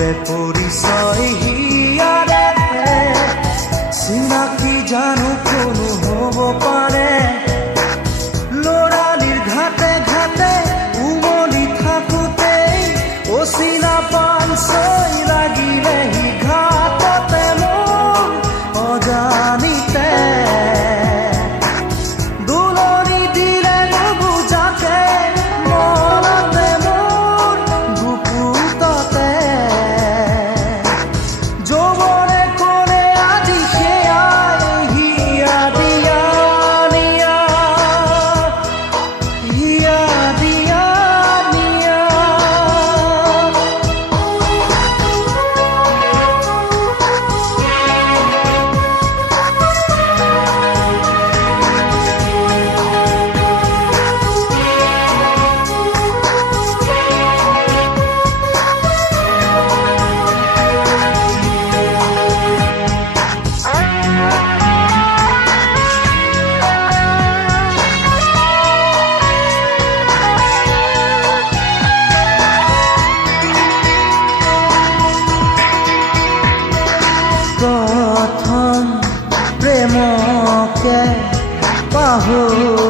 মোৰে পৰিচয় হিয়াৰে চিনাকি জানো কোনো হ'ব পাৰে ল'ৰালিৰ ঘাটে ঘাটে উমলি থাকোঁতেই অচিনা পান ছয় লাগিলেহি ঘাটতে মোৰ অজানিতে দুলনি দিলে নুবুজাকে মনতে মোৰ গুপুততে যৌৱনে ক'লে আজি সেয়াই হিয়া দিয়া নিয়া হিয়া দিয়া নিয়া প্ৰথম প্ৰেমকে পাহৰি